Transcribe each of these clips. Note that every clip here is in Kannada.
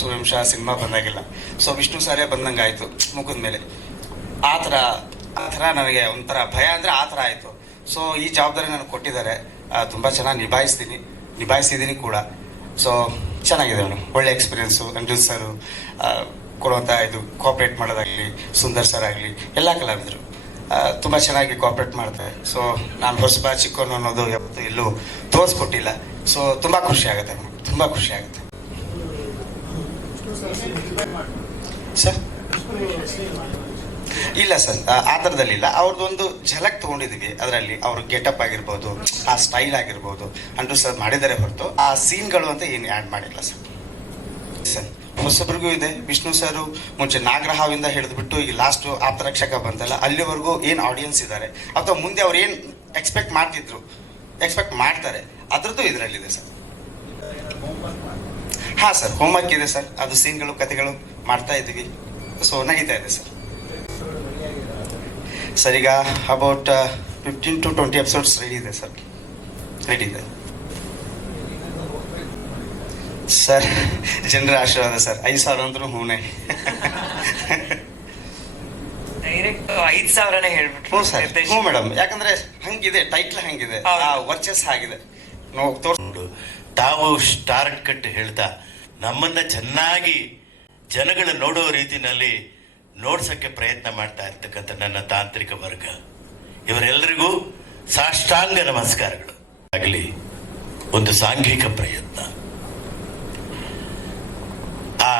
ಸೂರ್ಯವಂಶ ಸಿನಿಮಾ ಬಂದಾಗಿಲ್ಲ. ಸೊ ವಿಷ್ಣು ಸಾರೇ ಬಂದಂಗೆ ಆಯಿತು ಮುಖದ ಮೇಲೆ. ಆ ಥರ ನನಗೆ ಒಂಥರ ಭಯ ಅಂದರೆ ಆ ಥರ ಆಯಿತು. ಸೊ ಈ ಜವಾಬ್ದಾರಿ ನನಗೆ ಕೊಟ್ಟಿದ್ದಾರೆ, ತುಂಬ ಚೆನ್ನಾಗಿ ನಿಭಾಯಿಸಿದ್ದೀನಿ ಕೂಡ. ಸೊ ಚೆನ್ನಾಗಿದೆ ಮೇಡಮ್, ಒಳ್ಳೆ ಎಕ್ಸ್ಪೀರಿಯೆನ್ಸು. ಅನಿರುದ್ಧ್ ಸರ್ ಕೊಡುವಂಥ ಇದು ಕೋಆಪ್ರೇಟ್ ಮಾಡೋದಾಗಲಿ, ಸುಂದರ್ ಸರ್ ಆಗಲಿ, ಎಲ್ಲ ಕಲಾವಿದರು ತುಂಬ ಚೆನ್ನಾಗಿ ಕೋಆಪ್ರೇಟ್ ಮಾಡ್ತಾರೆ. ಸೊ ನಾನು ಹೊಸಬ ಚಿಕ್ಕವನು ಅನ್ನೋದು ಯಾವತ್ತೂ ಎಲ್ಲೂ ತೋರಿಸ್ಕೊಟ್ಟಿಲ್ಲ. ಸೊ ತುಂಬ ಖುಷಿ ಆಗುತ್ತೆ ಮೇಡಮ್, ತುಂಬ ಖುಷಿ ಆಗುತ್ತೆ ಸರ್. ಇಲ್ಲ ಸರ್, ಆ ಥರದಲ್ಲಿಲ್ಲ. ಅವ್ರದ್ದೊಂದು ಝಲಕ್ ತೊಗೊಂಡಿದ್ದೀವಿ. ಅದರಲ್ಲಿ ಅವ್ರ ಗೆಟಪ್ ಆಗಿರ್ಬೋದು, ಆ ಸ್ಟೈಲ್ ಆಗಿರ್ಬೋದು, ಅಂಟು ಸರ್ ಮಾಡಿದ್ದಾರೆ ಹೊರತು ಆ ಸೀನ್ಗಳು ಅಂತ ಏನು ಆ್ಯಡ್ ಮಾಡಿಲ್ಲ ಸರ್. ಹೊಸಬ್ರಿಗೂ ಇದೆ. ವಿಷ್ಣು ಸರ್ ಮುಂಚೆ ನಾಗರಹಾವಿಂದ ಹಿಡಿದ್ಬಿಟ್ಟು ಈಗ ಲಾಸ್ಟ್ ಆಪ್ತರಕ್ಷಕ ಬಂತಲ್ಲ, ಅಲ್ಲಿವರೆಗೂ ಏನು ಆಡಿಯನ್ಸ್ ಇದ್ದಾರೆ ಅಥವಾ ಮುಂದೆ ಅವ್ರು ಏನು ಎಕ್ಸ್ಪೆಕ್ಟ್ ಮಾಡ್ತಾರೆ ಅದರದ್ದು ಇದರಲ್ಲಿದೆ ಸರ್. ಹಾಂ ಸರ್, ಹೋಮ್ವರ್ಕ್ ಇದೆ ಸರ್. ಅದು ಸೀನ್ಗಳು ಕಥೆಗಳು ಮಾಡ್ತಾ ಇದ್ದೀವಿ. ಸೊ ನಡೀತಾ ಇದೆ ಸರ್. ಸರ್ ಈಗ ಅಬೌಟ್ 15 to 20 ಎಪಿಸೋಡ್ಸ್ ರೆಡಿ ಇದೆ ಸರ್. ಸರ್ ಜನರ ಆಶೀರ್ವಾದ ಸರ್. 5,000 ಅಂದ್ರೂ ಹೂನೆ. ಡೈರೆಕ್ಟ್ 5,000ನೇ ಹೇಳ್ಬಿಟ್ಟು. ಹ್ಞೂ ಸರ್, ಹ್ಞೂ ಮೇಡಮ್. ಯಾಕಂದ್ರೆ ಹಂಗಿದೆ, ಟೈಟ್ಲ್ ಹಂಗಿದೆ, ವರ್ಚಸ್ ಆಗಿದೆ. ತಾವು ಸ್ಟಾರ್ ಕಟ್ ಹೇಳ್ತಾ ನಮ್ಮನ್ನ ಚೆನ್ನಾಗಿ ಜನಗಳು ನೋಡೋ ರೀತಿನಲ್ಲಿ ನೋಡ್ಸಕ್ಕೆ ಪ್ರಯತ್ನ ಮಾಡ್ತಾ ಇರ್ತಕ್ಕಂಥ ನನ್ನ ತಾಂತ್ರಿಕ ವರ್ಗ, ಇವರೆಲ್ಲರಿಗೂ ಸಾಷ್ಟಾಂಗ ನಮಸ್ಕಾರಗಳು ಆಗಲಿ. ಒಂದು ಸಾಂಘಿಕ ಪ್ರಯತ್ನ, ಆ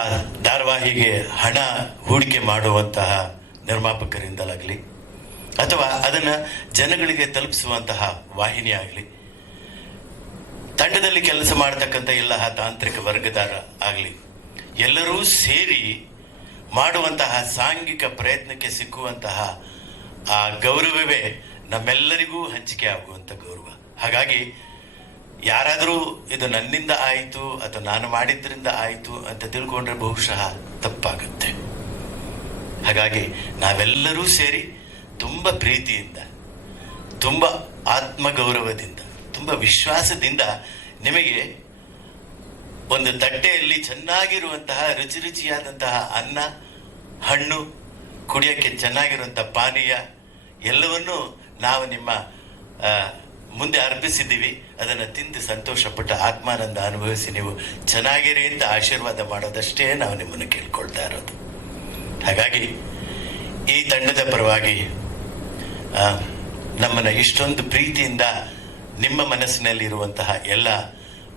ಧಾರಾವಾಹಿಗೆ ಹಣ ಹೂಡಿಕೆ ಮಾಡುವಂತಹ ನಿರ್ಮಾಪಕರಿಂದಲಾಗಲಿ ಅಥವಾ ಅದನ್ನ ಜನಗಳಿಗೆ ತಲುಪಿಸುವಂತಹ ವಾಹಿನಿ ಆಗಲಿ, ತಂಡದಲ್ಲಿ ಕೆಲಸ ಮಾಡತಕ್ಕಂಥ ಎಲ್ಲ ತಾಂತ್ರಿಕ ವರ್ಗದಾರ ಆಗಲಿ, ಎಲ್ಲರೂ ಸೇರಿ ಮಾಡುವಂತಹ ಸಾಂಘಿಕ ಪ್ರಯತ್ನಕ್ಕೆ ಸಿಕ್ಕುವಂತಹ ಆ ಗೌರವವೇ ನಮ್ಮೆಲ್ಲರಿಗೂ ಹಂಚಿಕೆ ಆಗುವಂತ ಗೌರವ. ಹಾಗಾಗಿ ಯಾರಾದರೂ ಇದು ನನ್ನಿಂದ ಆಯಿತು ಅಥವಾ ನಾನು ಮಾಡಿದ್ರಿಂದ ಆಯಿತು ಅಂತ ತಿಳ್ಕೊಂಡ್ರೆ ಬಹುಶಃ ತಪ್ಪಾಗುತ್ತೆ. ಹಾಗಾಗಿ ನಾವೆಲ್ಲರೂ ಸೇರಿ ತುಂಬ ಪ್ರೀತಿಯಿಂದ, ತುಂಬ ಆತ್ಮಗೌರವದಿಂದ, ತುಂಬ ವಿಶ್ವಾಸದಿಂದ ನಿಮಗೆ ಒಂದು ತಟ್ಟೆಯಲ್ಲಿ ಚೆನ್ನಾಗಿರುವಂತಹ ರುಚಿ ರುಚಿಯಾದಂತಹ ಅನ್ನ, ಹಣ್ಣು, ಕುಡಿಯೋಕ್ಕೆ ಚೆನ್ನಾಗಿರುವಂತಹ ಪಾನೀಯ ಎಲ್ಲವನ್ನೂ ನಾವು ನಿಮ್ಮ ಮುಂದೆ ಅರ್ಪಿಸಿದ್ದೀವಿ. ಅದನ್ನು ತಿಂದು ಸಂತೋಷಪಟ್ಟ ಆತ್ಮಾನಂದ ಅನುಭವಿಸಿ ನೀವು ಚೆನ್ನಾಗಿರಿ ಅಂತ ಆಶೀರ್ವಾದ ಮಾಡೋದಷ್ಟೇ ನಾವು ನಿಮ್ಮನ್ನು ಕೇಳ್ಕೊಳ್ತಾ ಇರೋದು. ಹಾಗಾಗಿ ಈ ತಂಡದ ಪರವಾಗಿ ನಮ್ಮನ್ನು ಇಷ್ಟೊಂದು ಪ್ರೀತಿಯಿಂದ ನಿಮ್ಮ ಮನಸ್ಸಿನಲ್ಲಿರುವಂತಹ ಎಲ್ಲ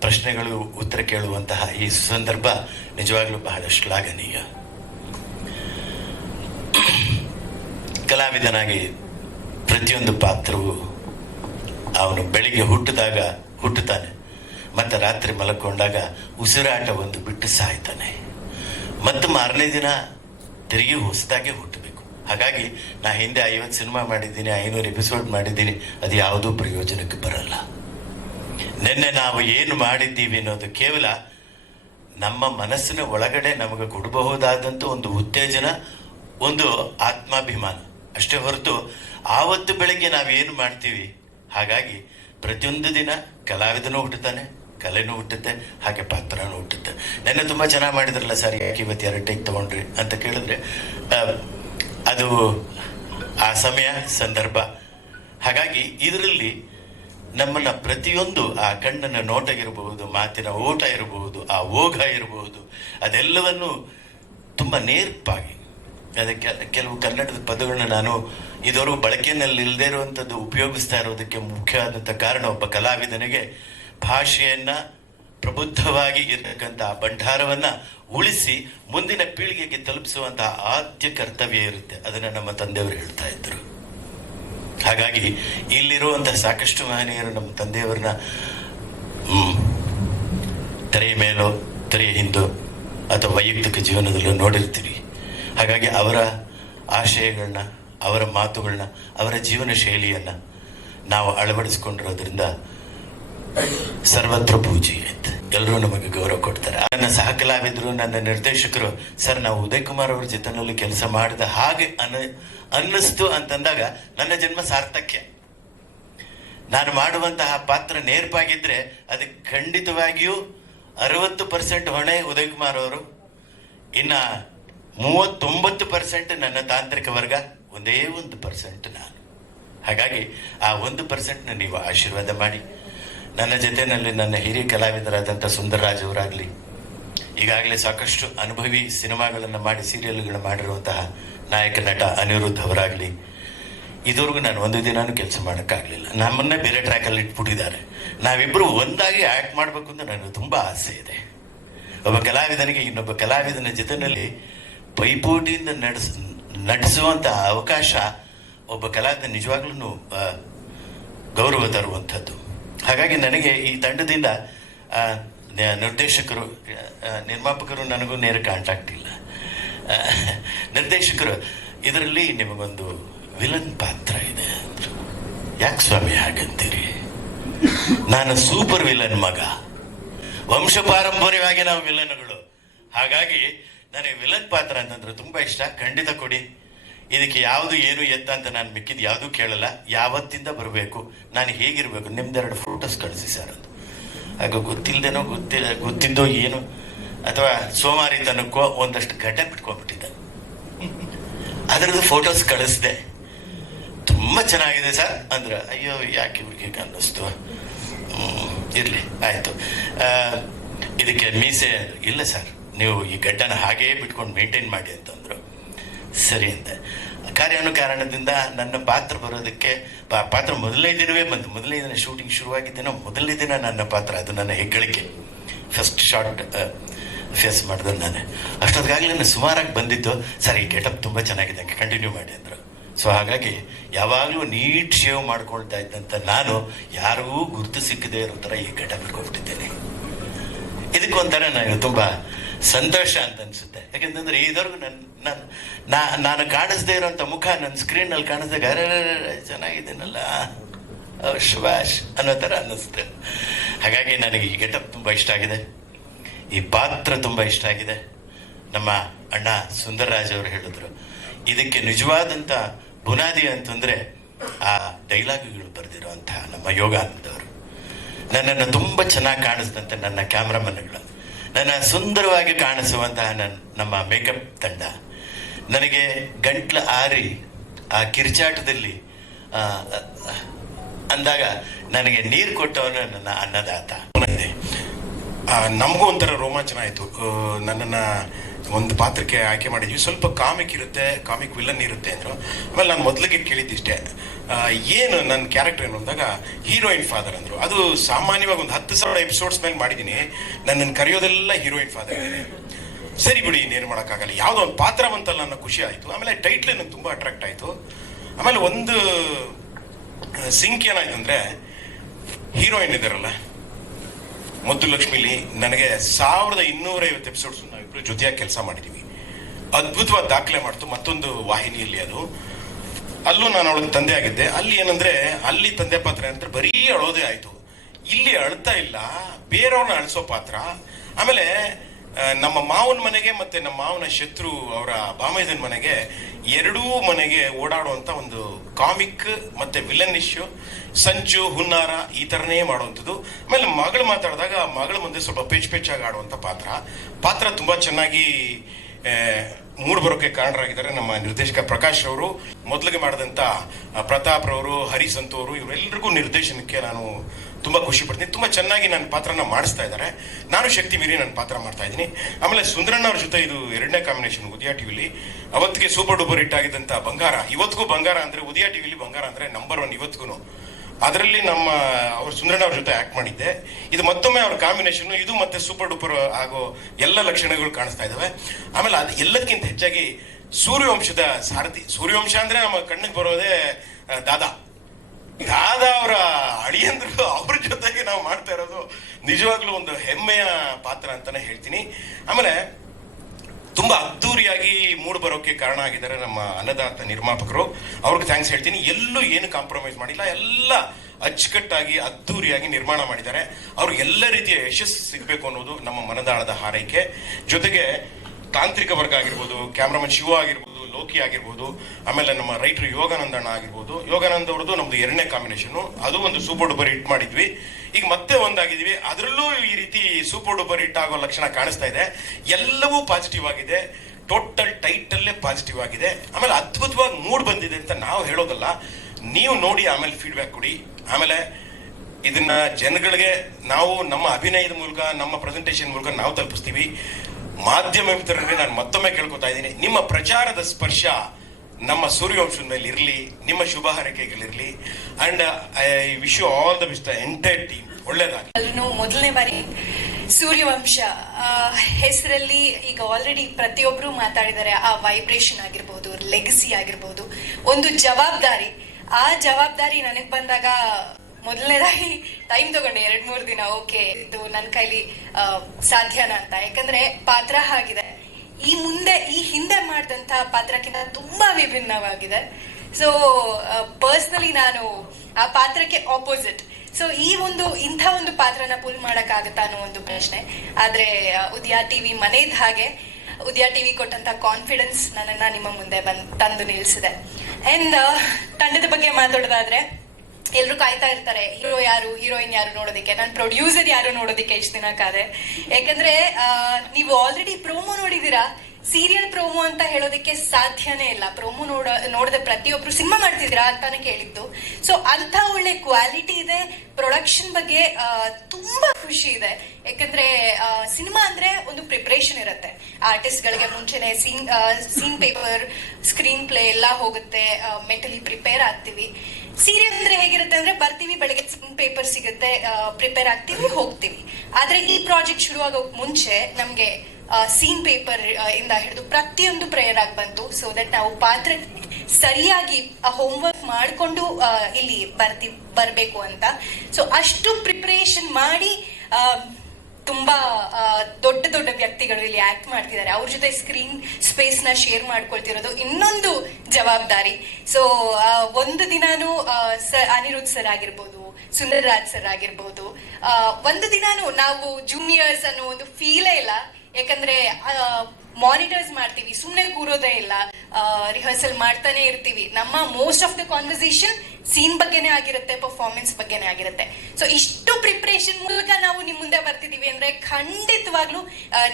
ಪ್ರಶ್ನೆಗಳು ಉತ್ತರ ಕೇಳುವಂತಹ ಈ ಸಂದರ್ಭ ನಿಜವಾಗ್ಲೂ ಬಹಳ ಶ್ಲಾಘನೀಯ. ಕಲಾವಿದನಾಗಿ ಪ್ರತಿಯೊಂದು ಪಾತ್ರವು ಅವನು ಬೆಳಿಗ್ಗೆ ಹುಟ್ಟುತ್ತಾನೆ, ಮತ್ತೆ ರಾತ್ರಿ ಮಲಕೊಂಡಾಗ ಉಸಿರಾಟ ಒಂದು ಬಿಟ್ಟು ಸಾಯ್ತಾನೆ, ಮತ್ತು ಮಾರನೇ ದಿನ ತಿರುಗಿ ಹೊಸದಾಗೆ ಹುಟ್ಟಬೇಕು. ಹಾಗಾಗಿ ನಾ ಹಿಂದೆ 50 ಸಿನಿಮಾ ಮಾಡಿದ್ದೀನಿ, 500 ಎಪಿಸೋಡ್ ಮಾಡಿದ್ದೀನಿ, ಅದು ಯಾವುದೂ ಪ್ರಯೋಜನಕ್ಕೆ ಬರಲ್ಲ. ನಿನ್ನೆ ನಾವು ಏನು ಮಾಡಿದ್ದೀವಿ ಅನ್ನೋದು ಕೇವಲ ನಮ್ಮ ಮನಸ್ಸಿನ ಒಳಗಡೆ ನಮಗೆ ಕೊಡಬಹುದಾದಂಥ ಒಂದು ಉತ್ತೇಜನ, ಒಂದು ಆತ್ಮಾಭಿಮಾನ ಅಷ್ಟೇ ಹೊರತು ಆವತ್ತು ಬೆಳಗ್ಗೆ ನಾವೇನು ಮಾಡ್ತೀವಿ. ಹಾಗಾಗಿ ಪ್ರತಿಯೊಂದು ದಿನ ಕಲಾವಿದನೂ ಹುಟ್ಟುತ್ತಾನೆ, ಕಲೆನೂ ಹುಟ್ಟುತ್ತೆ, ಹಾಗೆ ಪಾತ್ರನೂ ಹುಟ್ಟುತ್ತೆ. ನೆನ್ನೆ ತುಂಬ ಚೆನ್ನಾಗಿ ಮಾಡಿದ್ರಲ್ಲ ಸರ್, ಯಾಕೆ ಇವತ್ತು 2 ಟೇಕ್ ತಗೊಂಡ್ರಿ ಅಂತ ಕೇಳಿದ್ರೆ ಅದು ಆ ಸಮಯ ಸಂದರ್ಭ. ಹಾಗಾಗಿ ಇದರಲ್ಲಿ ನಮ್ಮನ್ನ ಪ್ರತಿಯೊಂದು ಆ ಕಣ್ಣನ ನೋಟ ಇರಬಹುದು, ಮಾತಿನ ಓಟ ಇರಬಹುದು, ಆ ಓಘ ಇರಬಹುದು, ಅದೆಲ್ಲವನ್ನು ತುಂಬ ನೇರ್ಪಾಗಿ, ಅದಕ್ಕೆ ಕೆಲವು ಕನ್ನಡದ ಪದಗಳನ್ನ ನಾನು ಇದುವರೆಗೂ ಬಳಕೆಯಲ್ಲಿ ಇಲ್ಲದೆ ಇರುವಂಥದ್ದು ಉಪಯೋಗಿಸ್ತಾ ಇರೋದಕ್ಕೆ ಮುಖ್ಯವಾದಂಥ ಕಾರಣ, ಒಬ್ಬ ಕಲಾವಿದನಿಗೆ ಭಾಷೆಯನ್ನ ಪ್ರಬುದ್ಧವಾಗಿ ಇರತಕ್ಕಂತಹ ಭಂಡಾರವನ್ನ ಉಳಿಸಿ ಮುಂದಿನ ಪೀಳಿಗೆಗೆ ತಲುಪಿಸುವಂತಹ ಆದ್ಯ ಕರ್ತವ್ಯ ಇರುತ್ತೆ. ಅದನ್ನ ನಮ್ಮ ತಂದೆಯವರು ಹೇಳ್ತಾ ಇದ್ರು. ಹಾಗಾಗಿ ಇಲ್ಲಿರುವಂತಹ ಸಾಕಷ್ಟು ಮಹನೀಯರು ನಮ್ಮ ತಂದೆಯವರನ್ನ ತೆರೆಯ ಮೇಲೋ ತೆರೆಯ ಹಿಂದೋ ಅಥವಾ ವೈಯಕ್ತಿಕ ಜೀವನದಲ್ಲೂ ನೋಡಿರ್ತೀವಿ. ಹಾಗಾಗಿ ಅವರ ಆಶಯಗಳನ್ನ, ಅವರ ಮಾತುಗಳನ್ನ, ಅವರ ಜೀವನ ಶೈಲಿಯನ್ನ ನಾವು ಅಳವಡಿಸ್ಕೊಂಡಿರೋದ್ರಿಂದ ಸರ್ವತ್ರ ಪೂಜೆ ಅಂತ ಎಲ್ಲರೂ ನಮಗೆ ಗೌರವ ಕೊಡ್ತಾರೆ. ನನ್ನ ಸಹ ಕಲಾವಿದರು, ನನ್ನ ನಿರ್ದೇಶಕರು, ಸರ್ ನಾವು ಉದಯ್ ಕುಮಾರ್ ಅವ್ರ ಜೊತೆನಲ್ಲಿ ಕೆಲಸ ಮಾಡಿದ ಹಾಗೆ ಅನ್ನಿಸ್ತು ಅಂತಂದಾಗ ನನ್ನ ಜನ್ಮ ಸಾರ್ಥಕ್ಯ. ನಾನು ಮಾಡುವಂತಹ ಪಾತ್ರ ನೇರ್ಪಾಗಿದ್ರೆ ಅದಕ್ಕೆ ಖಂಡಿತವಾಗಿಯೂ 60% ಹೊಣೆ ಉದಯ್ ಕುಮಾರ್ ಅವರು, ಇನ್ನ 39% ನನ್ನ ತಾಂತ್ರಿಕ ವರ್ಗ, ಒಂದೇ 1% ನಾನು. ಹಾಗಾಗಿ ಆ 1% ನೀವು ಆಶೀರ್ವಾದ ಮಾಡಿ. ನನ್ನ ಜೊತೆಯಲ್ಲಿ ನನ್ನ ಹಿರಿಯ ಕಲಾವಿದರಾದಂಥ ಸುಂದರರಾಜ್ ಅವರಾಗಲಿ, ಈಗಾಗಲೇ ಸಾಕಷ್ಟು ಅನುಭವಿ ಸಿನಿಮಾಗಳನ್ನು ಮಾಡಿ ಸೀರಿಯಲ್ಗಳು ಮಾಡಿರುವಂತಹ ನಾಯಕ ನಟ ಅನಿರುದ್ಧ್ ಅವರಾಗಲಿ, ಇದುವರೆಗೂ ನಾನು ಒಂದು ದಿನಾನು ಕೆಲಸ ಮಾಡೋಕ್ಕಾಗಲಿಲ್ಲ. ನಮ್ಮನ್ನೇ ಬೇರೆ ಟ್ರ್ಯಾಕಲ್ಲಿ ಇಟ್ಬಿಟ್ಟಿದ್ದಾರೆ. ನಾವಿಬ್ಬರು ಒಂದಾಗಿ ಆ್ಯಕ್ಟ್ ಮಾಡಬೇಕು ಅಂತ ನನಗೆ ತುಂಬ ಆಸೆ ಇದೆ. ಒಬ್ಬ ಕಲಾವಿದನಿಗೆ ಇನ್ನೊಬ್ಬ ಕಲಾವಿದನ ಜೊತೆಯಲ್ಲಿ ಪೈಪೋಟಿಯಿಂದ ನಟಿಸುವಂತಹ ಅವಕಾಶ ಒಬ್ಬ ಕಲಾವಿದ ನಿಜವಾಗ್ಲೂ ಗೌರವ ತರುವಂಥದ್ದು. ಹಾಗಾಗಿ ನನಗೆ ಈ ತಂಡದಿಂದ ನಿರ್ದೇಶಕರು, ನಿರ್ಮಾಪಕರು ನನಗೂ ನೇರ ಕಾಂಟ್ಯಾಕ್ಟ್ ಇಲ್ಲ. ನಿರ್ದೇಶಕರು, ಇದರಲ್ಲಿ ನಿಮಗೊಂದು ವಿಲನ್ ಪಾತ್ರ ಇದೆ ಅಂದರು. ಯಾಕೆ ಸ್ವಾಮಿ ಹಾಗಂತೀರಿ? ನಾನು ಸೂಪರ್ ವಿಲನ್ ಮಗ, ವಂಶ ಪಾರಂಪರ್ಯವಾಗಿ ನಾವು ವಿಲನ್ಗಳು. ಹಾಗಾಗಿ ನನಗೆ ವಿಲನ್ ಪಾತ್ರ ಅಂತಂದ್ರೆ ತುಂಬಾ ಇಷ್ಟ. ಖಂಡಿತ ಕೊಡಿ. ಇದಕ್ಕೆ ಯಾವುದು ಏನು ಎತ್ತ ಅಂತ ನಾನು ಮಿಕ್ಕಿದ್ದು ಯಾವುದೂ ಕೇಳಲ್ಲ. ಯಾವತ್ತಿಂದ ಬರಬೇಕು, ನಾನು ಹೇಗಿರ್ಬೇಕು, ನಿಮ್ದೆರಡು ಫೋಟೋಸ್ ಕಳಿಸಿ ಸರ್ ಅಂತ. ಆಗ ಗೊತ್ತಿಲ್ಲದೇನೋ ಗೊತ್ತಿದ್ದೋ ಏನು, ಅಥವಾ ಸೋಮಾರಿತನಕ್ಕೋ ಒಂದಷ್ಟು ಗಡ್ಡೆ ಬಿಟ್ಕೊಂಡ್ಬಿಟ್ಟಿದ್ದೆ. ಅದರದ್ದು ಫೋಟೋಸ್ ಕಳಿಸ್ದೆ. ತುಂಬ ಚೆನ್ನಾಗಿದೆ ಸರ್ ಅಂದ್ರೆ, ಅಯ್ಯೋ ಯಾಕೆ ಇವ್ರಿಗೆ ಅನ್ನಿಸ್ತು, ಇರಲಿ ಆಯಿತು. ಇದಕ್ಕೆ ಮೀಸೆ ಇಲ್ಲ ಸರ್, ನೀವು ಈ ಗಡ್ಡನ ಹಾಗೇ ಬಿಟ್ಕೊಂಡು ಮೇಂಟೈನ್ ಮಾಡಿ ಅಂತಂದರು. ಸರಿ ಅಂದೆ. ಕಾರ್ಯಾನುಕಾರಣದಿಂದ ನನ್ನ ಪಾತ್ರ ಬರೋದಕ್ಕೆ ಪಾತ್ರ ಮೊದಲನೇ ದಿನವೇ ಬಂತು. ಮೊದಲನೇ ದಿನ ಶೂಟಿಂಗ್ ಶುರುವಾಗಿದ್ದೇನೋ ಮೊದಲನೇ ದಿನ ನನ್ನ ಪಾತ್ರ, ಅದು ನನ್ನ ಹೆಗ್ಗಳಿಕೆ. ಫಸ್ಟ್ ಶಾರ್ಟ್ ಫೇಸ್ ಮಾಡಿದೆ ನಾನು. ಅಷ್ಟೊತ್ತಿಗಾಗಲೇ ನಾನು ಸುಮಾರಾಗಿ ಬಂದಿತ್ತು. ಸರ್ ಈ ಗೆಟಪ್ ತುಂಬ ಚೆನ್ನಾಗಿದೆ, ಹಂಗೆ ಕಂಟಿನ್ಯೂ ಮಾಡಿ ಅಂದರು. ಸೊ ಹಾಗಾಗಿ ಯಾವಾಗಲೂ ನೀಟ್ ಶೇವ್ ಮಾಡ್ಕೊಳ್ತಾ ಇದ್ದಂಥ ನಾನು ಯಾರಿಗೂ ಗುರುತು ಸಿಕ್ಕದೇ ಇರೋ ಥರ ಈ ಗೆಟಪ್ ಇಟ್ಕೊಂಡ್ಬಿಟ್ಟಿದ್ದೇನೆ. ಇದಕ್ಕೊಂಥರ ನನಗೆ ತುಂಬ ಸಂತೋಷ ಅಂತ ಅನ್ಸುತ್ತೆ. ಯಾಕೆಂತಂದ್ರೆ ಇದುವರೆಗೂ ನಾನು ಕಾಣಿಸ್ದೇ ಇರೋಂಥ ಮುಖ ನನ್ನ ಸ್ಕ್ರೀನಲ್ಲಿ ಕಾಣಿಸ್ದಾಗ ಚೆನ್ನಾಗಿದ್ದೀನಲ್ಲ ಶುಭಾಷ್ ಅನ್ನೋ ಥರ ಅನ್ನಿಸುತ್ತೆ. ಹಾಗಾಗಿ ನನಗೆ ಈ ಗೆಟಪ್ ತುಂಬ ಇಷ್ಟ ಆಗಿದೆ, ಈ ಪಾತ್ರ ತುಂಬ ಇಷ್ಟ ಆಗಿದೆ. ನಮ್ಮ ಅಣ್ಣ ಸುಂದರರಾಜ್ ಅವರು ಹೇಳಿದ್ರು, ಇದಕ್ಕೆ ನಿಜವಾದಂಥ ಬುನಾದಿ ಅಂತಂದ್ರೆ ಆ ಡೈಲಾಗ್ಗಳು ಬರೆದಿರುವಂತಹ ನಮ್ಮ ಯೋಗಾನಂದವರು, ನನ್ನನ್ನು ತುಂಬ ಚೆನ್ನಾಗಿ ಕಾಣಿಸಿದಂತೆ ನನ್ನ ಕ್ಯಾಮ್ರಾಮನ್ಗಳು, ನನ್ನ ಸುಂದರವಾಗಿ ಕಾಣಿಸುವಂತಹ ನಮ್ಮ ಮೇಕಪ್ ತಂಡ, ನನಗೆ ಗಂಟ್ಲು ಆರಿ ಆ ಕಿರ್ಚಾಟದಲ್ಲಿ ಅಂದಾಗ ನನಗೆ ನೀರು ಕೊಟ್ಟವನು ನನ್ನ ಅನ್ನದಾತ. ನಮಗೂ ಒಂಥರ ರೋಮಾಂಚನ ಆಯಿತು. ನನ್ನನ್ನು ಒಂದು ಪಾತ್ರಕ್ಕೆ ಆಯ್ಕೆ ಮಾಡಿದ್ವಿ. ಸ್ವಲ್ಪ ಕಾಮಿಕ್ ಇರುತ್ತೆ, ಕಾಮಿಕ್ ವಿಲನ್ ಇರುತ್ತೆ ಅಂದರು. ಆಮೇಲೆ ನಾನು ಮೊದಲಿಗೆ ಕೇಳಿದ್ದಿಷ್ಟೇ, ಏನು ನನ್ನ ಕ್ಯಾರೆಕ್ಟರ್ ಏನು ಅಂದಾಗ ಹೀರೋಯಿನ್ ಫಾದರ್ ಅಂದರು. ಅದು ಸಾಮಾನ್ಯವಾಗಿ ಒಂದು 10,000 ಎಪಿಸೋಡ್ಸ್ ಮೇಲೆ ಮಾಡಿದ್ದೀನಿ. ನನ್ನನ್ನು ಕರೆಯೋದೆಲ್ಲ ಹೀರೋಯಿನ್ ಫಾದರ್. ಸರಿ ಬಿಡಿ, ಇನ್ನೇನು ಮಾಡೋಕ್ಕಾಗಲ್ಲ, ಯಾವುದೋ ಒಂದು ಪಾತ್ರ ಬಂತಲ್ಲ ಅನ್ನೋ ಖುಷಿ ಆಯಿತು. ಆಮೇಲೆ ಟೈಟ್ಲ್ ನನಗೆ ತುಂಬ ಅಟ್ರಾಕ್ಟ್ ಆಯಿತು. ಆಮೇಲೆ ಒಂದು ಸಿಂಕ್ ಏನಾಯ್ತು ಅಂದರೆ, ಹೀರೋಯಿನ್ ಇದ್ದಾರಲ್ಲ ಮುದ್ದುಲಕ್ಷ್ಮಿಲಿ, ನನಗೆ 1250 ಎಪಿಸೋಡ್ಸ್ ನಾವಿಬ್ರು ಜೊತೆಯಾಗಿ ಕೆಲಸ ಮಾಡಿದ್ದೀವಿ. ಅದ್ಭುತವಾದ ದಾಖಲೆ ಮಾಡ್ತು ಮತ್ತೊಂದು ವಾಹಿನಿಯಲ್ಲಿ. ಅಲ್ಲೂ ನಾನು ಅವಳಿಗೆ ತಂದೆ ಆಗಿದ್ದೆ. ಅಲ್ಲಿ ಏನಂದ್ರೆ, ಅಲ್ಲಿ ತಂದೆ ಪಾತ್ರ ಅಂದ್ರೆ ಬರೀ ಅಳೋದೇ ಆಯ್ತು. ಇಲ್ಲಿ ಅಳ್ತಾ ಇಲ್ಲ, ಬೇರೆಯವ್ರನ್ನ ಅಳಿಸೋ ಪಾತ್ರ. ಆಮೇಲೆ ನಮ್ಮ ಮಾವನ ಮನೆಗೆ ಮತ್ತೆ ನಮ್ಮ ಮಾವನ ಶತ್ರು ಅವರ ಬಾಮೈದನ್ ಮನೆಗೆ, ಎರಡೂ ಮನೆಗೆ ಓಡಾಡುವಂತ ಒಂದು ಕಾಮಿಕ್ ಮತ್ತೆ ವಿಲನ್ ಇಶ್ಯೂ, ಸಂಚು ಹುನ್ನಾರ ಈ ತರನೇ ಮಾಡುವಂಥದ್ದು. ಆಮೇಲೆ ಮಗಳು ಮಾತಾಡಿದಾಗ ಮಗಳ ಮುಂದೆ ಸ್ವಲ್ಪ ಪೇಚಾಗಿ ಆಡುವಂತ ಪಾತ್ರ ತುಂಬಾ ಚೆನ್ನಾಗಿ ಮೂಡ್ ಬರೋಕೆ ಕಾರಣರಾಗಿದ್ದಾರೆ ನಮ್ಮ ನಿರ್ದೇಶಕ ಪ್ರಕಾಶ್ ಅವರು. ಮೊದಲಿಗೆ ಮಾಡಿದಂತ ಪ್ರತಾಪ್ ರವರು, ಹರಿಸಂತು ಅವರು, ಇವರೆಲ್ಲರಿಗೂ ನಿರ್ದೇಶನಕ್ಕೆ ನಾನು ತುಂಬಾ ಖುಷಿ ಪಡ್ತೀನಿ. ತುಂಬಾ ಚೆನ್ನಾಗಿ ನನ್ನ ಪಾತ್ರನ ಮಾಡಿಸ್ತಾ ಇದ್ದಾರೆ. ನಾನು ಶಕ್ತಿ ಮೀರಿ ನನ್ನ ಪಾತ್ರ ಮಾಡ್ತಾ ಇದ್ದೀನಿ. ಆಮೇಲೆ ಸುಂದರಣ್ಣ ಅವ್ರ ಜೊತೆ ಇದು 2ನೇ ಕಾಂಬಿನೇಷನ್ ಉದಯ ಟಿವಿಲಿ. ಅವತ್ತಿಗೆ ಸೂಪರ್ ಡೂಪರ್ ಹಿಟ್ ಆಗಿದ್ದಂತ ಬಂಗಾರ, ಇವತ್ತಿಗೂ ಬಂಗಾರ ಅಂದ್ರೆ, ಉದಯ ಟಿವಿಲಿ ಬಂಗಾರ ಅಂದ್ರೆ ನಂಬರ್ 1 ಇವತ್ತಿಗೂ. ಅದರಲ್ಲಿ ಅವ್ರ ಸುಂದರಣ್ಣ ಅವ್ರ ಜೊತೆ ಆಕ್ಟ್ ಮಾಡಿದ್ದೆ. ಇದು ಮತ್ತೊಮ್ಮೆ ಅವ್ರ ಕಾಂಬಿನೇಷನ್. ಇದು ಮತ್ತೆ ಸೂಪರ್ ಡೂಪರ್ ಆಗೋ ಎಲ್ಲ ಲಕ್ಷಣಗಳು ಕಾಣಿಸ್ತಾ ಇದಾವೆ. ಆಮೇಲೆ ಅದು ಎಲ್ಲದಕ್ಕಿಂತ ಹೆಚ್ಚಾಗಿ ಸೂರ್ಯವಂಶದ ಸಾರಥಿ. ಸೂರ್ಯವಂಶ ಅಂದ್ರೆ ನಮ್ಮ ಕಣ್ಣಿಗೆ ಬರೋದೇ ದಾದಾ ಅವರ ಅಳಿಯಂದ್ರು, ಅವ್ರ ಜೊತೆಗೆ ನಾವು ಮಾಡ್ತಾ ಇರೋದು ನಿಜವಾಗ್ಲೂ ಒಂದು ಹೆಮ್ಮೆಯ ಪಾತ್ರ ಅಂತಾನೆ ಹೇಳ್ತೀನಿ. ಆಮೇಲೆ ತುಂಬಾ ಅದ್ದೂರಿಯಾಗಿ ಮೂಡ್ ಬರೋಕೆ ಕಾರಣ ಆಗಿದ್ದಾರೆ ನಮ್ಮ ಅನ್ನದಾತ ನಿರ್ಮಾಪಕರು. ಅವ್ರಿಗೆ ಥ್ಯಾಂಕ್ಸ್ ಹೇಳ್ತೀನಿ. ಎಲ್ಲೂ ಏನು ಕಾಂಪ್ರಮೈಸ್ ಮಾಡಿಲ್ಲ, ಎಲ್ಲ ಅಚ್ಚುಕಟ್ಟಾಗಿ ಅದ್ದೂರಿಯಾಗಿ ನಿರ್ಮಾಣ ಮಾಡಿದ್ದಾರೆ. ಅವ್ರಿಗೆ ಎಲ್ಲ ರೀತಿಯ ಯಶಸ್ಸು ಸಿಗಬೇಕು ಅನ್ನೋದು ನಮ್ಮ ಮನದಾಳದ ಹಾರೈಕೆ. ಜೊತೆಗೆ ತಾಂತ್ರಿಕ ವರ್ಗ ಆಗಿರ್ಬೋದು, ಕ್ಯಾಮ್ರಾಮನ್ ಶಿವ ಆಗಿರ್ಬೋದು, ಲೋಕಿ ಆಗಿರ್ಬೋದು, ಆಮೇಲೆ ನಮ್ಮ ರೈಟರ್ ಯೋಗಾನಂದಣ್ಣ ಆಗಿರ್ಬೋದು. ಯೋಗಾನಂದ ಅವ್ರದ್ದು ನಮ್ದು 2ನೇ ಕಾಂಬಿನೇಷನ್, ಅದು ಒಂದು ಸೂಪರ್ ಡೂಪರ್ ಹಿಟ್ ಮಾಡಿದ್ವಿ. ಈಗ ಮತ್ತೆ ಒಂದಾಗಿದ್ವಿ, ಅದರಲ್ಲೂ ಈ ರೀತಿ ಸೂಪರ್ ಡೂಪರ್ ಹಿಟ್ ಆಗೋ ಲಕ್ಷಣ ಕಾಣಿಸ್ತಾ ಇದೆ. ಎಲ್ಲವೂ ಪಾಸಿಟಿವ್ ಆಗಿದೆ, ಟೋಟಲ್ ಟೈಟಲ್ಲೇ ಪಾಸಿಟಿವ್ ಆಗಿದೆ. ಆಮೇಲೆ ಅದ್ಭುತವಾಗಿ ಮೂಡ್ ಬಂದಿದೆ ಅಂತ ನಾವು ಹೇಳೋದಲ್ಲ, ನೀವು ನೋಡಿ ಆಮೇಲೆ ಫೀಡ್ಬ್ಯಾಕ್ ಕೊಡಿ. ಆಮೇಲೆ ಇದನ್ನ ಜನಗಳಿಗೆ ನಾವು ನಮ್ಮ ಅಭಿನಯದ ಮೂಲಕ, ನಮ್ಮ ಪ್ರೆಸೆಂಟೇಷನ್ ಮೂಲಕ ನಾವು ತಲುಪಿಸ್ತೀವಿ. ಮಾಧ್ಯಮ ಮಿತ್ರರಿಗೆ ನಾನು ಮತ್ತೊಮ್ಮೆ ಕೇಳ್ಕೊತಾ ಇದ್ದೀನಿ, ನಿಮ್ಮ ಪ್ರಚಾರದ ಸ್ಪರ್ಶ ನಮ್ಮ ಸೂರ್ಯವಂಶದ ಮೇಲೆ ಇರಲಿ, ನಿಮ್ಮ ಶುಭ ಹಾರೈಕೆಗಳಿರಲಿ. And I wish you all the best, entire team. ಒಳ್ಳೇದಾಗಿ. ಮೊದಲನೇ ಬಾರಿ ಸೂರ್ಯವಂಶ ಹೆಸರಲ್ಲಿ ಈಗ ಆಲ್ರೆಡಿ ಪ್ರತಿಯೊಬ್ರು ಮಾತಾಡಿದ್ದಾರೆ. ಆ ವೈಬ್ರೇಷನ್ ಆಗಿರ್ಬೋದು, ಲೆಗಸಿ ಆಗಿರ್ಬೋದು, ಒಂದು ಜವಾಬ್ದಾರಿ. ಆ ಜವಾಬ್ದಾರಿ ನನಗ್ ಬಂದಾಗ ಮೊದಲನೇದಾಗಿ ಟೈಮ್ ತಗೊಂಡೆ, 2-3 ದಿನ. ಓಕೆ, ಇದು ನನ್ನ ಕೈಲಿ ಸಾಧ್ಯನಾ ಅಂತ. ಯಾಕಂದ್ರೆ ಪಾತ್ರ ಆಗಿದೆ, ಈ ಹಿಂದೆ ಮಾಡಿದಂತ ಪಾತ್ರಕ್ಕಿಂತ ತುಂಬಾ ವಿಭಿನ್ನವಾಗಿದೆ. ಸೊ ಪರ್ಸನಲಿ ನಾನು ಆ ಪಾತ್ರಕ್ಕೆ ಆಪೋಸಿಟ್. ಸೊ ಇಂಥ ಒಂದು ಪಾತ್ರನ ಪುಲ್ ಮಾಡಕ್ಕಾಗತ್ತಾ ಅನ್ನೋ ಒಂದು ಪ್ರಶ್ನೆ. ಆದ್ರೆ ಉದಯ ಟಿವಿ ಮನೆದ್ ಹಾಗೆ ಉದಯ ಟಿವಿ ಕೊಟ್ಟಂತ ಕಾನ್ಫಿಡೆನ್ಸ್ ನನ್ನನ್ನ ನಿಮ್ಮ ಮುಂದೆ ತಂದು ನಿಲ್ಸಿದೆ. ಅಂಡ್ ತಂಡದ ಬಗ್ಗೆ ಮಾತಾಡೋದಾದ್ರೆ, ಎಲ್ರು ಕಾಯ್ತಾ ಇರ್ತಾರೆ ಹೀರೋ ಯಾರು, ಹೀರೋಯಿನ್ ಯಾರು ನೋಡೋದಕ್ಕೆ. ನಾನು ಪ್ರೊಡ್ಯೂಸರ್ ಯಾರು ನೋಡೋದಕ್ಕೆ ಇಷ್ಟು ದಿನ ಕಾದೆ. ಯಾಕಂದ್ರೆ ನೀವು ಆಲ್ರೆಡಿ ಪ್ರೋಮೋ ನೋಡಿದೀರಾ. ಸೀರಿಯಲ್ ಪ್ರೋಮೋ ಅಂತ ಹೇಳೋದಕ್ಕೆ ಸಾಧ್ಯನೇ ಇಲ್ಲ. ಪ್ರೋಮೋ ನೋಡದೆ ಪ್ರತಿಯೊಬ್ರು ಸಿನಿಮಾ ಮಾಡ್ತಿದ್ದೀರಾ ಅಂತಾನೆ ಕೇಳಿದ್ದು. ಸೊ ಅಂತ ಒಳ್ಳೆ ಕ್ವಾಲಿಟಿ ಇದೆ. ಪ್ರೊಡಕ್ಷನ್ ಬಗ್ಗೆ ತುಂಬಾ ಖುಷಿ ಇದೆ. ಯಾಕಂದ್ರೆ ಸಿನಿಮಾ ಅಂದ್ರೆ ಒಂದು ಪ್ರಿಪರೇಷನ್ ಇರುತ್ತೆ. ಆರ್ಟಿಸ್ಟ್ ಗಳಿಗೆ ಮುಂಚೆನೆ ಸೀನ್ ಪೇಪರ್, ಸ್ಕ್ರೀನ್ ಪ್ಲೇ ಎಲ್ಲ ಹೋಗುತ್ತೆ, ಮೆಂಟಲಿ ಪ್ರಿಪೇರ್ ಆಗ್ತೀವಿ. ಸೀರಿಯಲ್ ಅಂದ್ರೆ ಹೇಗಿರುತ್ತೆ ಅಂದ್ರೆ ಬರ್ತೀವಿ, ಬೆಳಗ್ಗೆ ಸೀನ್ ಪೇಪರ್ ಸಿಗುತ್ತೆ, ಪ್ರಿಪೇರ್ ಆಗ್ತೀವಿ, ಹೋಗ್ತೀವಿ. ಆದ್ರೆ ಈ ಪ್ರಾಜೆಕ್ಟ್ ಶುರು ಆಗೋಕ್ ಮುಂಚೆ ನಮ್ಗೆ ಸೀನ್ ಪೇಪರ್ ಇಂದ ಹಿಡಿದು ಪ್ರತಿಯೊಂದು ಪ್ರೇಯರ್ ಆಗಿ ಬಂತು. ಸೊ ದಟ್ ನಾವು ಪಾತ್ರ ಸರಿಯಾಗಿ ಹೋಮ್ವರ್ಕ್ ಮಾಡ್ಕೊಂಡು ಇಲ್ಲಿ ಬರ್ಬೇಕು ಅಂತ. ಸೊ ಅಷ್ಟು ಪ್ರಿಪರೇಷನ್ ಮಾಡಿ ತುಂಬಾ ದೊಡ್ಡ ದೊಡ್ಡ ವ್ಯಕ್ತಿಗಳು ಇಲ್ಲಿ ಆಕ್ಟ್ ಮಾಡ್ತಿದ್ದಾರೆ. ಅವ್ರ ಜೊತೆ ಸ್ಕ್ರೀನ್ ಸ್ಪೇಸ್ ನ ಶೇರ್ ಮಾಡ್ಕೊಳ್ತಿರೋದು ಇನ್ನೊಂದು ಜವಾಬ್ದಾರಿ. ಸೊ ಒಂದು ದಿನಾನು ಅನಿರುದ್ಧ್ ಸರ್ ಆಗಿರ್ಬೋದು, ಸುಂದರ್ ರಾಜ್ ಸರ್ ಆಗಿರ್ಬೋದು, ಒಂದು ದಿನಾನು ನಾವು ಜೂನಿಯರ್ಸ್ ಅನ್ನೋ ಒಂದು ಫೀಲೇ ಇಲ್ಲ. ಯಾಕಂದ್ರೆ ಮಾನಿಟರ್ಸ್ ಮಾಡ್ತೀವಿ, ಸುಮ್ನೆ ಕೂರೋದೇ ಇಲ್ಲ, ರಿಹರ್ಸಲ್ ಮಾಡ್ತಾನೆ ಇರ್ತೀವಿ. ನಮ್ಮ most of the conversation scene ಬಗ್ಗೆನೇ ಆಗಿರುತ್ತೆ, ಪರ್ಫಾರ್ಮೆನ್ಸ್ ಬಗ್ಗೆನೇ ಆಗಿರುತ್ತೆ. ಸೊ ಇಷ್ಟು ಪ್ರಿಪರೇಷನ್ ಮೂಲಕ ನಾವು ನಿಮ್ ಮುಂದೆ ಬರ್ತಿದೀವಿ ಅಂದ್ರೆ ಖಂಡಿತವಾಗ್ಲೂ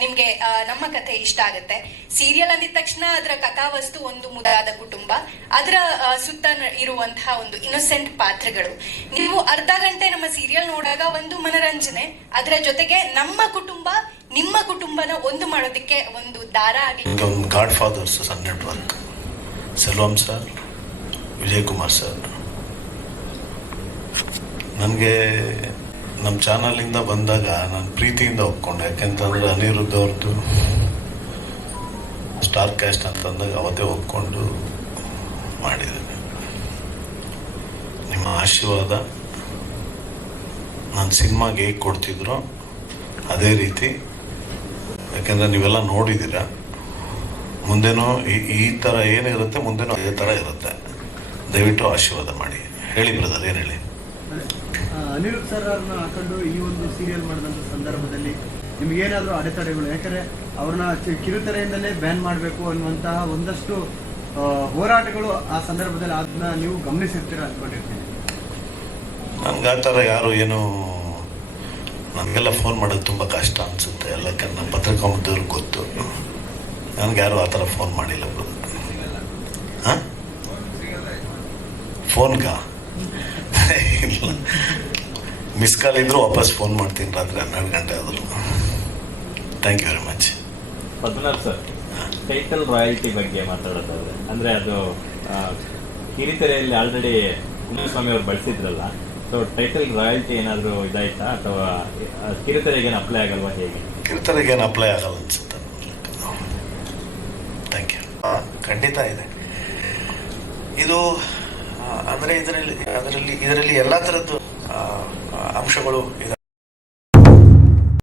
ನಿಮ್ಗೆ ನಮ್ಮ ಕಥೆ ಇಷ್ಟ ಆಗುತ್ತೆ. ಸೀರಿಯಲ್ ಅಂದಿದ ತಕ್ಷಣ ಅದರ ಕಥಾವಸ್ತು ಒಂದು ಮುದಾದ ಕುಟುಂಬ, ಅದರ ಸುತ್ತ ಇರುವಂತಹ ಒಂದು ಇನ್ನೋಸೆಂಟ್ ಪಾತ್ರಗಳು. ನೀವು ಅರ್ಧ ಗಂಟೆ ನಮ್ಮ ಸೀರಿಯಲ್ ನೋಡಾಗ ಒಂದು ಮನರಂಜನೆ, ಅದರ ಜೊತೆಗೆ ನಮ್ಮ ಕುಟುಂಬ, ನಿಮ್ಮ ಕುಟುಂಬನ ಒಂದು ಮಾಡೋದಕ್ಕೆ ಒಂದು ದಾರ ಆಗಿ. ಒಂದು godfather's Sun Network, Selvam sir, Vijay Kumar sir, ನನಗೆ ನಮ್ಮ ಚಾನಲಿಂದ ಬಂದಾಗ ನಾನು ಪ್ರೀತಿಯಿಂದ ಒಪ್ಕೊಂಡೆ. ಯಾಕೆಂತಂದ್ರೆ ಅನಿರುದ್ಧ್ ಅವ್ರದ್ದು ಸ್ಟಾರ್ ಕ್ಯಾಸ್ಟ್ ಅಂತಂದಾಗ ಅವತ್ತೇ ಒಪ್ಕೊಂಡು ಮಾಡಿದ್ದೇನೆ. ನಿಮ್ಮ ಆಶೀರ್ವಾದ ನಾನು ಸಿನಿಮಾಗೆ ಹೇಗೆ ಕೊಡ್ತಿದ್ರು ಅದೇ ರೀತಿ, ಯಾಕೆಂದ್ರೆ ನೀವೆಲ್ಲ ನೋಡಿದ್ದೀರ. ಮುಂದೇನೂ ಈ ಥರ ಏನಿರುತ್ತೆ ಮುಂದೇನೂ ಅದೇ ಥರ ಇರುತ್ತೆ. ದಯವಿಟ್ಟು ಆಶೀರ್ವಾದ ಮಾಡಿ. ಹೇಳಿ ಬ್ರದರ್, ಏನು ಹೇಳಿ? ಅನಿರುದ್ಧ್ ಸರ್ ಅವ್ರನ್ನ ಹಾಕೊಂಡು ಈ ಒಂದು ಸೀರಿಯಲ್ ಮಾಡಿದಂಥ ಸಂದರ್ಭದಲ್ಲಿ ನಿಮ್ಗೇನಾದರೂ ಅಡೆತಡೆಗಳು? ಯಾಕಂದರೆ ಅವ್ರನ್ನ ಕಿರುತೆರೆಯಿಂದಲೇ ಬ್ಯಾನ್ ಮಾಡಬೇಕು ಅನ್ನುವಂತಹ ಒಂದಷ್ಟು ಹೋರಾಟಗಳು ಆ ಸಂದರ್ಭದಲ್ಲಿ ಅದನ್ನ ನೀವು ಗಮನಿಸಿರ್ತೀರ ಅಂದ್ಕೊಂಡಿರ್ತೀನಿ. ನನ್ಗೆ ಆ ಥರ ಯಾರು ಏನು ನಮಗೆಲ್ಲ ಫೋನ್ ಮಾಡೋದು ತುಂಬ ಕಷ್ಟ ಅನಿಸುತ್ತೆ. ಎಲ್ಲಕ್ಕೆ ನಮ್ಮ ಪತ್ರಿಕಾಮುದ್ರವ್ರಿಗೆ ಗೊತ್ತು. ನನಗೆ ಯಾರು ಆ ಥರ ಫೋನ್ ಮಾಡಿಲ್ಲ ಬ್ರದರ್. ಹಾಂ, ಫೋನ್ಗ ಇಲ್ಲ, ಮಿಸ್ ಕಾಲ್ ಇದ್ರೂ ವಾಪಸ್ ಫೋನ್ ಮಾಡ್ತೀನಿ ರಾತ್ರಿ 12 ಗಂಟೆ ಆದರೂ. Thank you very much. Padmanabh sir, title royalty ಬಗ್ಗೆ ಮಾತಾಡೋದಾದ್ರೆ, ಅಂದ್ರೆ ಅದು ಕಿರಿತೆರೆಯಲ್ಲಿ ಆಲ್ರೆಡಿ ಕುಮಾರಸ್ವಾಮಿ ಅವರು ಬಳಸಿದ್ರಲ್ಲ, ಸೊ ಟೈಟಲ್ ರಾಯಲ್ಟಿ ಏನಾದರೂ ಇದಾಯ್ತಾ ಅಥವಾ ಕಿರಿತೆರೆಗೆ ಏನು ಅಪ್ಲೈ ಆಗಲ್ವಾ, ಹೇಗೆ? ಕಿರಿತೆರೆಗೆ ಏನು ಅಪ್ಲೈ ಆಗಲ್ಲ ಅನ್ಸುತ್ತೆ. Thank you. ಖಂಡಿತ ಇದೆ ಇದು. ಅಂದರೆ ಇದರಲ್ಲಿ ಎಲ್ಲ ಥರದ್ದು ಅಂಶಗಳು ಇದೆ.